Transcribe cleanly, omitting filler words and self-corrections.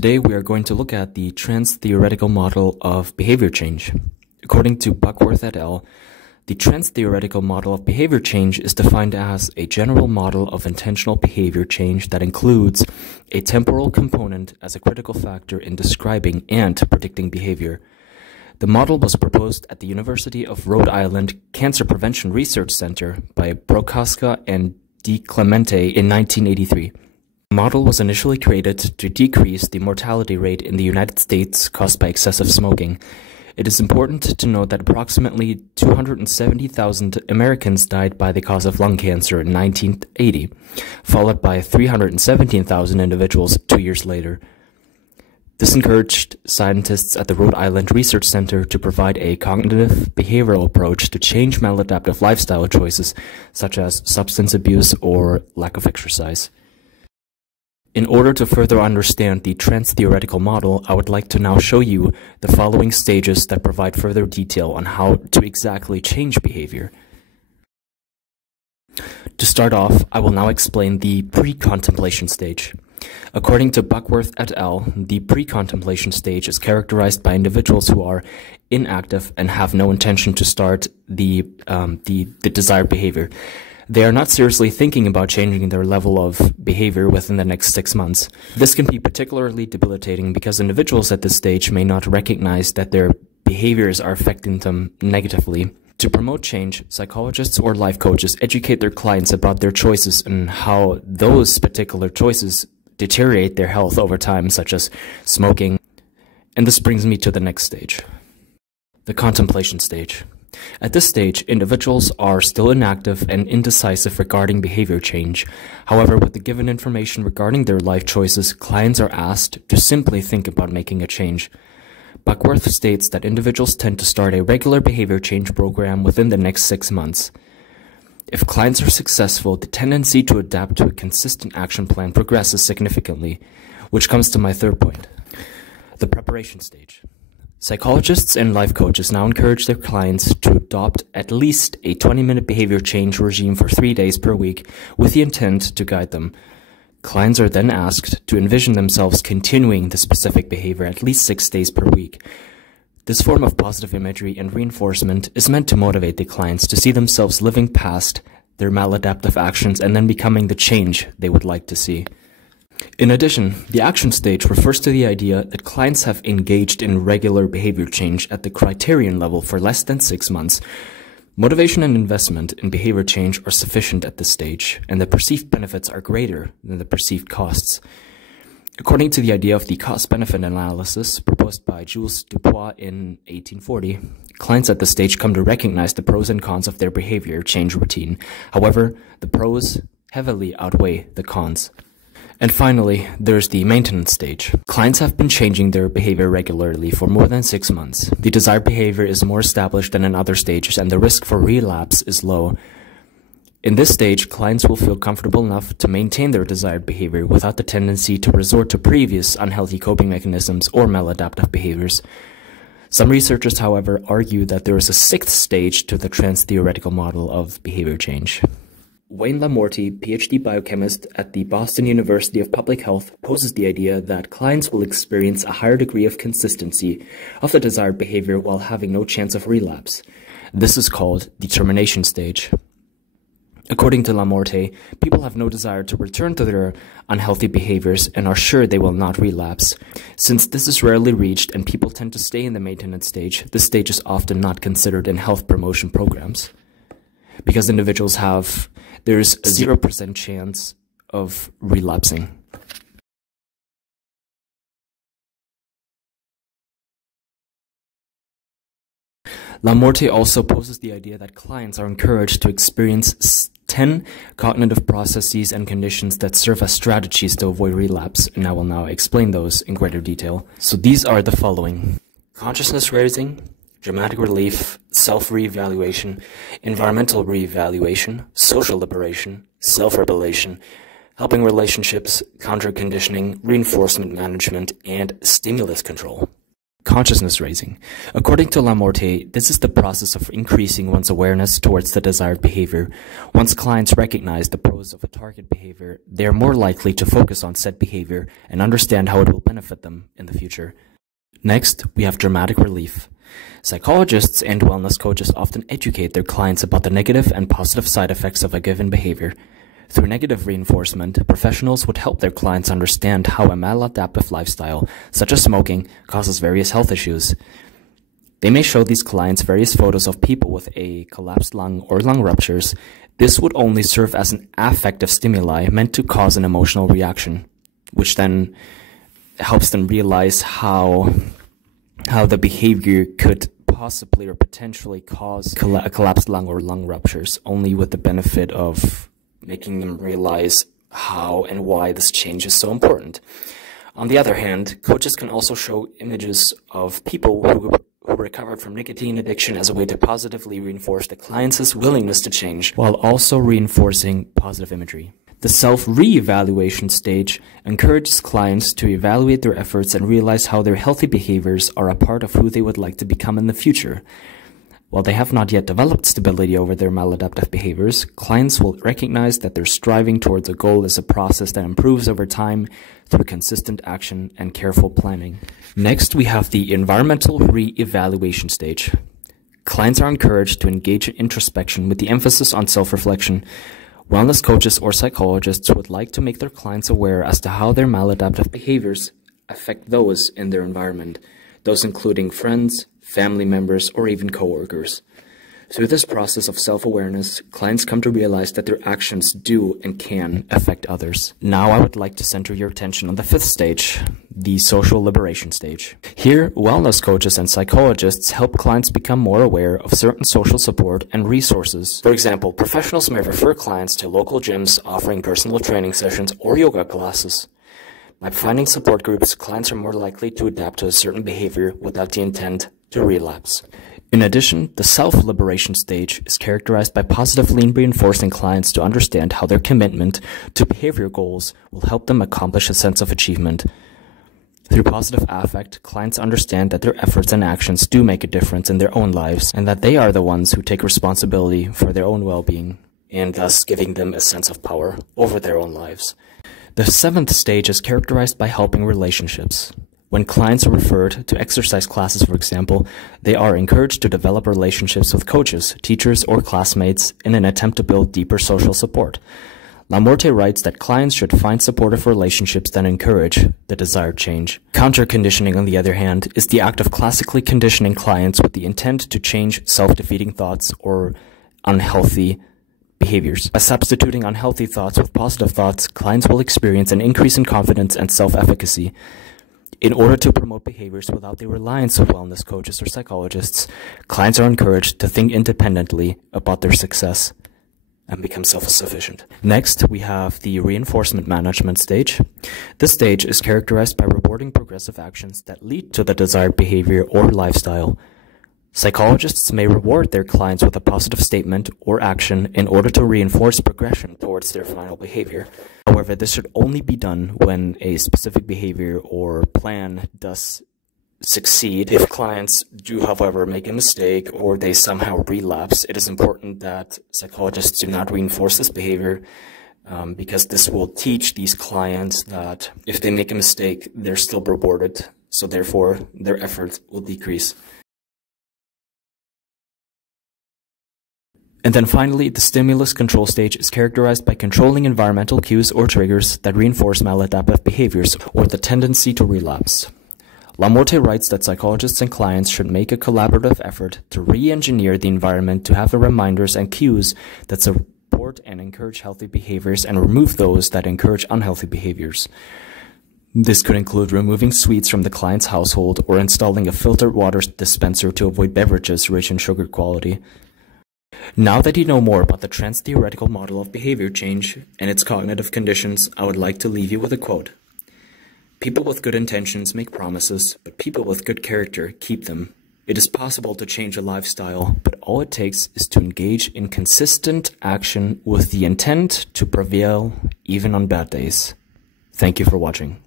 Today we are going to look at the Transtheoretical model of behavior change. According to Buckworth et al., the Transtheoretical model of behavior change is defined as a general model of intentional behavior change that includes a temporal component as a critical factor in describing and predicting behavior. The model was proposed at the University of Rhode Island Cancer Prevention Research Center by Prochaska and Di Clemente in 1983. The model was initially created to decrease the mortality rate in the United States caused by excessive smoking. It is important to note that approximately 270,000 Americans died by the cause of lung cancer in 1980, followed by 317,000 individuals 2 years later. This encouraged scientists at the Rhode Island Research Center to provide a cognitive behavioral approach to change maladaptive lifestyle choices, such as substance abuse or lack of exercise. In order to further understand the Transtheoretical model, I would like to now show you the following stages that provide further detail on how to exactly change behavior. To start off, I will now explain the pre-contemplation stage. According to Buckworth et al., the pre-contemplation stage is characterized by individuals who are inactive and have no intention to start the desired behavior. They are not seriously thinking about changing their level of behavior within the next 6 months. This can be particularly debilitating because individuals at this stage may not recognize that their behaviors are affecting them negatively. To promote change, psychologists or life coaches educate their clients about their choices and how those particular choices deteriorate their health over time, such as smoking. And this brings me to the next stage, the contemplation stage. At this stage, individuals are still inactive and indecisive regarding behavior change. However, with the given information regarding their life choices, clients are asked to simply think about making a change. Buckworth states that individuals tend to start a regular behavior change program within the next 6 months. If clients are successful, the tendency to adapt to a consistent action plan progresses significantly, which comes to my third point, the preparation stage. Psychologists and life coaches now encourage their clients to adopt at least a 20-minute behavior change regime for 3 days per week with the intent to guide them. Clients are then asked to envision themselves continuing the specific behavior at least 6 days per week. This form of positive imagery and reinforcement is meant to motivate the clients to see themselves living past their maladaptive actions and then becoming the change they would like to see. In addition, the action stage refers to the idea that clients have engaged in regular behavior change at the criterion level for less than 6 months. Motivation and investment in behavior change are sufficient at this stage, and the perceived benefits are greater than the perceived costs. According to the idea of the cost-benefit analysis proposed by Jules Dupois in 1840, clients at this stage come to recognize the pros and cons of their behavior change routine. However, the pros heavily outweigh the cons. And finally, there's the maintenance stage. Clients have been changing their behavior regularly for more than 6 months. The desired behavior is more established than in other stages, and the risk for relapse is low. In this stage, clients will feel comfortable enough to maintain their desired behavior without the tendency to resort to previous unhealthy coping mechanisms or maladaptive behaviors. Some researchers, however, argue that there is a 6th stage to the Transtheoretical model of behavior change. Wayne Lamorte, PhD biochemist at the Boston University of Public Health, poses the idea that clients will experience a higher degree of consistency of the desired behavior while having no chance of relapse. This is called the termination stage. According to Lamorte, people have no desire to return to their unhealthy behaviors and are sure they will not relapse. Since this is rarely reached and people tend to stay in the maintenance stage, this stage is often not considered in health promotion programs. Because individuals there's a 0% chance of relapsing. Lamorte also poses the idea that clients are encouraged to experience 10 cognitive processes and conditions that serve as strategies to avoid relapse, and I will now explain those in greater detail. So these are the following: consciousness raising, dramatic relief, self-reevaluation, environmental reevaluation, social liberation, self-revelation, helping relationships, counter-conditioning, reinforcement management, and stimulus control. Consciousness raising. According to Lamorte, this is the process of increasing one's awareness towards the desired behavior. Once clients recognize the pros of a target behavior, they are more likely to focus on said behavior and understand how it will benefit them in the future. Next, we have dramatic relief. Psychologists and wellness coaches often educate their clients about the negative and positive side effects of a given behavior. Through negative reinforcement, professionals would help their clients understand how a maladaptive lifestyle, such as smoking, causes various health issues. They may show these clients various photos of people with a collapsed lung or lung ruptures. This would only serve as an affective stimuli meant to cause an emotional reaction, which then helps them realize how the behavior could possibly or potentially cause a collapsed lung or lung ruptures, only with the benefit of making them realize how and why this change is so important. On the other hand, coaches can also show images of people who recovered from nicotine addiction as a way to positively reinforce the client's willingness to change, while also reinforcing positive imagery. The self-re-evaluation stage encourages clients to evaluate their efforts and realize how their healthy behaviors are a part of who they would like to become in the future. While they have not yet developed stability over their maladaptive behaviors, clients will recognize that their striving towards a goal is a process that improves over time through consistent action and careful planning. Next, we have the environmental re-evaluation stage. Clients are encouraged to engage in introspection with the emphasis on self-reflection. Wellness coaches or psychologists would like to make their clients aware as to how their maladaptive behaviors affect those in their environment, those including friends, family members, or even coworkers. Through this process of self-awareness, clients come to realize that their actions do and can affect others. Now I would like to center your attention on the fifth stage, the social liberation stage. Here, wellness coaches and psychologists help clients become more aware of certain social support and resources. For example, professionals may refer clients to local gyms offering personal training sessions or yoga classes. By finding support groups, clients are more likely to adapt to a certain behavior without the intent to relapse. In addition, the self-liberation stage is characterized by positively reinforcing clients to understand how their commitment to behavior goals will help them accomplish a sense of achievement. Through positive affect, clients understand that their efforts and actions do make a difference in their own lives, and that they are the ones who take responsibility for their own well-being, and thus giving them a sense of power over their own lives. The seventh stage is characterized by helping relationships. When clients are referred to exercise classes, for example, they are encouraged to develop relationships with coaches, teachers, or classmates in an attempt to build deeper social support. Lamorte writes that clients should find supportive relationships that encourage the desired change. Counter-conditioning, on the other hand, is the act of classically conditioning clients with the intent to change self-defeating thoughts or unhealthy behaviors. By substituting unhealthy thoughts with positive thoughts, clients will experience an increase in confidence and self-efficacy. In order to promote behaviors without the reliance of wellness coaches or psychologists, clients are encouraged to think independently about their success and become self-sufficient. Next, we have the reinforcement management stage. This stage is characterized by rewarding progressive actions that lead to the desired behavior or lifestyle. Psychologists may reward their clients with a positive statement or action in order to reinforce progression towards their final behavior. However, this should only be done when a specific behavior or plan does succeed. If clients do, however, make a mistake or they somehow relapse, it is important that psychologists do not reinforce this behavior because this will teach these clients that if they make a mistake, they're still rewarded. So therefore, their effort will decrease. And then finally, the stimulus control stage is characterized by controlling environmental cues or triggers that reinforce maladaptive behaviors or the tendency to relapse. Lamorte writes that psychologists and clients should make a collaborative effort to re-engineer the environment to have the reminders and cues that support and encourage healthy behaviors and remove those that encourage unhealthy behaviors. This could include removing sweets from the client's household or installing a filtered water dispenser to avoid beverages rich in sugar quality. Now that you know more about the Transtheoretical model of behavior change and its cognitive conditions, I would like to leave you with a quote. People with good intentions make promises, but people with good character keep them. It is possible to change a lifestyle, but all it takes is to engage in consistent action with the intent to prevail even on bad days. Thank you for watching.